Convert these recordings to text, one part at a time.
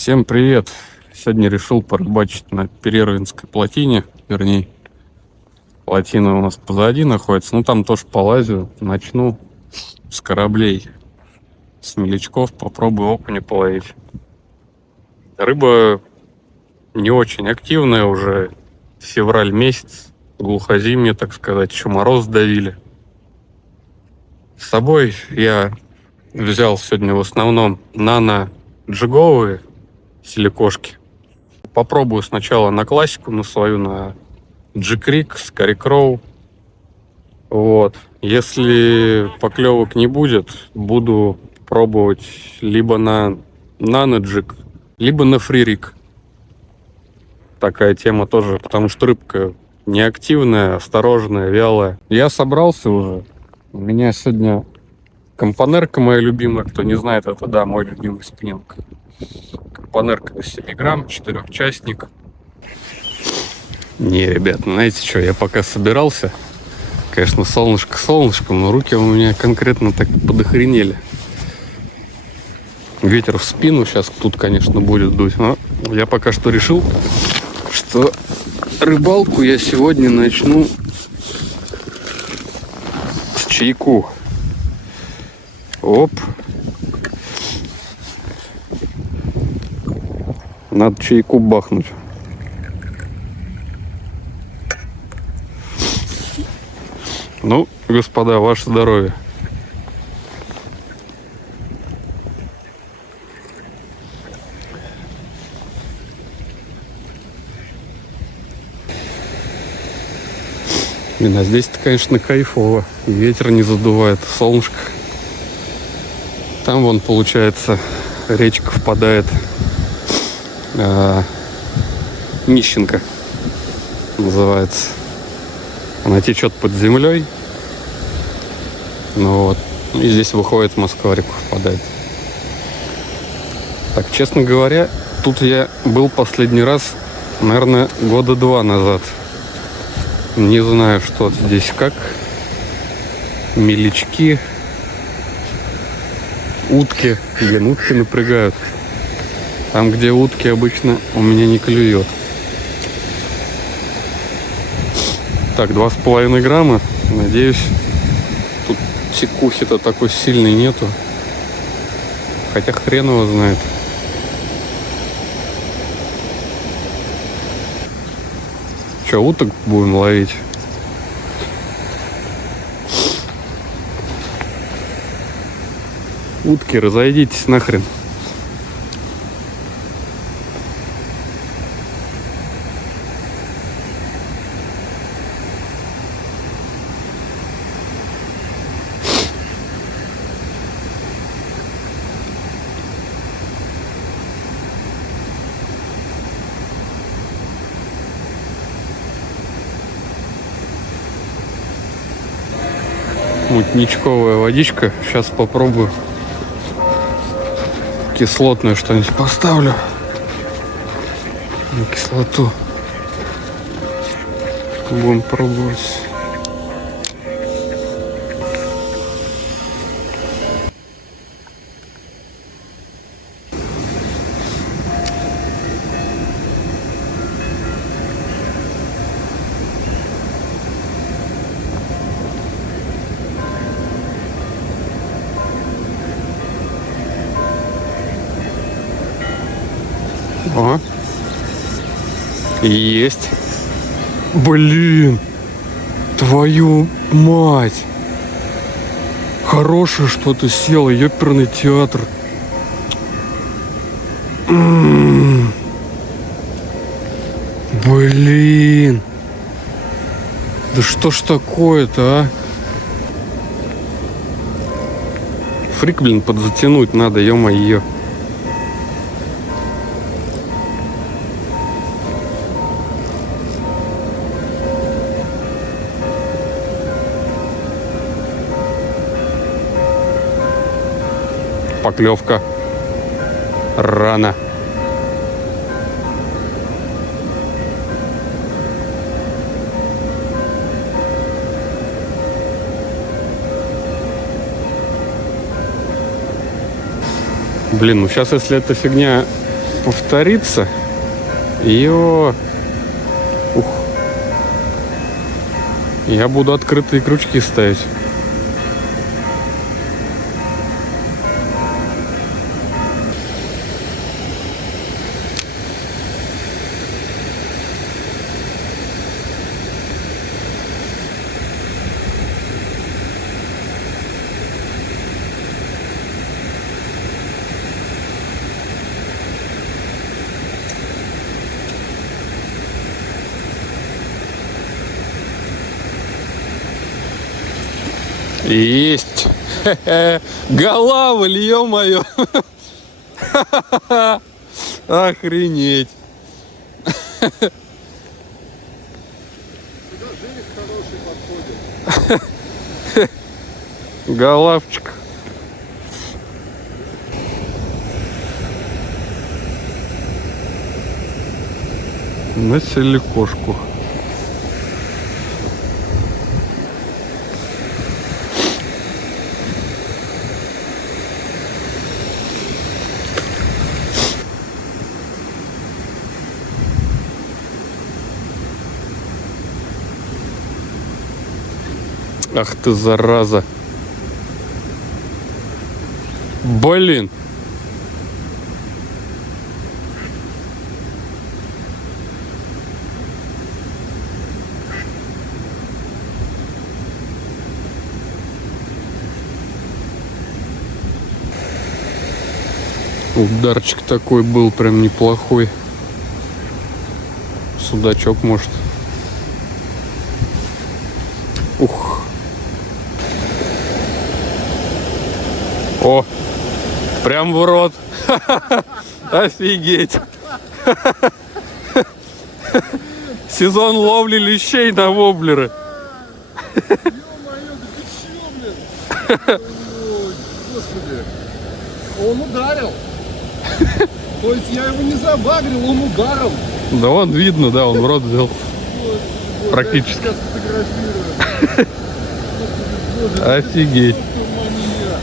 Всем привет! Сегодня решил порыбачить на Перервинской плотине. Вернее, плотина у нас позади находится. Ну, там тоже полазю. Начну с кораблей, с мелячков. Попробую окуня половить. Рыба не очень активная уже. Февраль месяц. Глухозимье, так сказать. Еще мороз давили. С собой я взял сегодня в основном нано-джиговые силикошки. Попробую сначала на классику, на свою, на G-Creek, Scary Crow. Вот. Если поклевок не будет, буду пробовать либо на Nano-Jig, либо на Free Rig. Такая тема тоже, потому что рыбка неактивная, осторожная, вялая. Я собрался уже. У меня сегодня компанерка моя любимая. Кто не знает, это, да, мой любимый спиннинг. Компанерка на 7 грамм, 4-частник. Не, ребят, знаете что, я пока собирался, конечно, солнышко солнышком, но руки у меня конкретно так подохренели. Ветер в спину сейчас тут, конечно, будет дуть, но я пока что решил, что рыбалку я сегодня начну с чайку. Оп. Надо чайку бахнуть. Ну, господа, ваше здоровье. Блин, а здесь-то, конечно, кайфово. Ветер не задувает, солнышко. Там вон, получается, речка впадает. Нищенка называется. Она течет под землей. Ну вот. И здесь выходит Москва, реку впадает. Так, честно говоря, тут я был последний раз, наверное, 2 года назад. Не знаю, что здесь как. Мелячки. Утки. Блин, утки напрягают. Там, где утки, обычно у меня не клюет. Так, 2,5 грамма. Надеюсь, тут секухи-то такой сильной нету. Хотя хрен его знает. Че, уток будем ловить? Утки, разойдитесь нахрен. Мутничковая водичка. Сейчас попробую кислотную что-нибудь поставлю. На кислоту. Будем пробовать. О, есть. Блин, твою мать. Хорошее что-то село, ёперный театр. Блин. Да что ж такое-то, а? Фрик, блин, подзатянуть надо, ё-моё. Поклевка. Рано. Блин, ну сейчас, если эта фигня повторится. Ух. Я буду открытые крючки ставить. Есть! Голавль, ё-моё! Охренеть! Сюда жерех хороший подходит. Голавчик. На селекошку. Ах ты, зараза. Блин. Ударчик такой был прям неплохой. Судачок, может. Ух. О, прям в рот. Офигеть. Сезон ловли лещей на воблеры. Ё-моё, да ты чё, блин? Ой, господи. Он ударил. То есть я его не забагрил, он ударил. Да вон видно, да, он в рот взял. Господи, Практически. я сейчас фотографирую. Господи, боже, Офигеть. ты маньяк.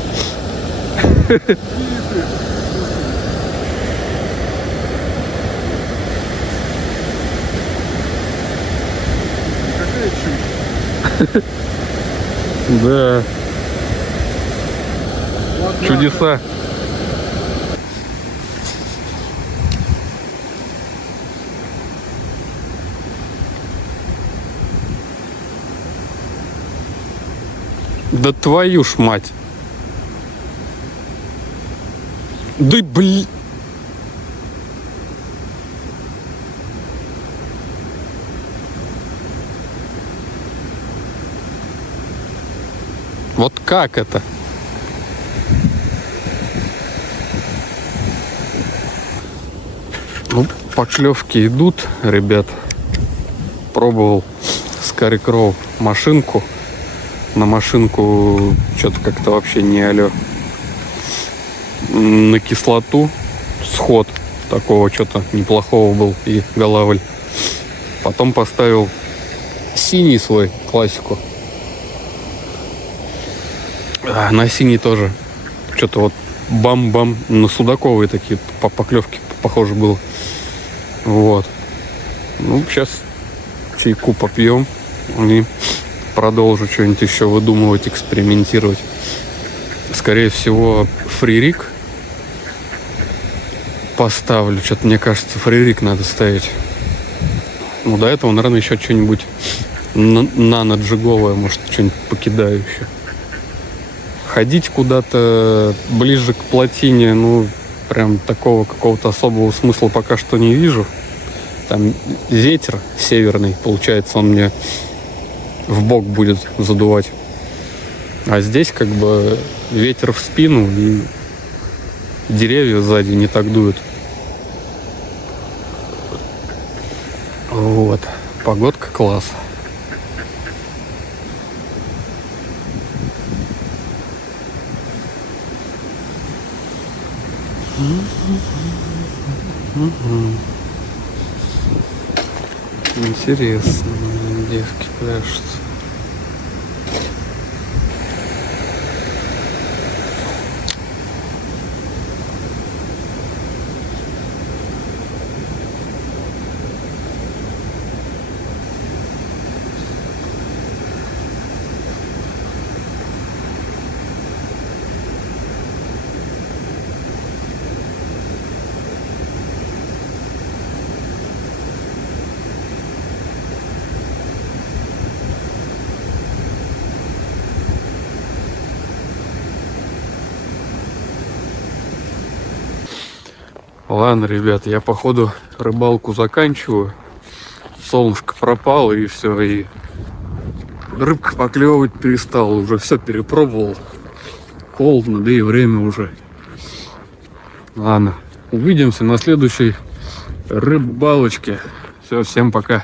Какая чушь. Да, Ладно. чудеса. Да твою ж мать. Да блин. Вот как это? Ну, поклевки идут, ребят. Пробовал с Карри Кроу машинку. На машинку что-то как-то вообще не алё. На кислоту сход такого что-то неплохого был и голавль. Потом поставил синий свой, классику. На синий тоже что-то вот бам-бам, на судаковые такие поклевки похоже было. Вот. Ну, сейчас чайку попьем и продолжу что-нибудь еще выдумывать, экспериментировать. Скорее всего, фририк поставлю. Что-то, мне кажется, фририк надо ставить. Ну, до этого, наверное, еще что-нибудь наноджиговое, может, что-нибудь покидаю еще. Ходить куда-то ближе к плотине, ну, прям такого какого-то особого смысла пока что не вижу. Там ветер северный, получается, он мне в бок будет задувать. А здесь как бы ветер в спину, и деревья сзади не так дуют. Вот. Погодка класс. Интересно, девки пляшут. Ладно, ребят, я походу рыбалку заканчиваю. Солнышко пропало и все, и рыбка поклевывать перестала, уже все перепробовал. Холодно, да и время уже. Ладно, увидимся на следующей рыбалочке. Все, всем пока.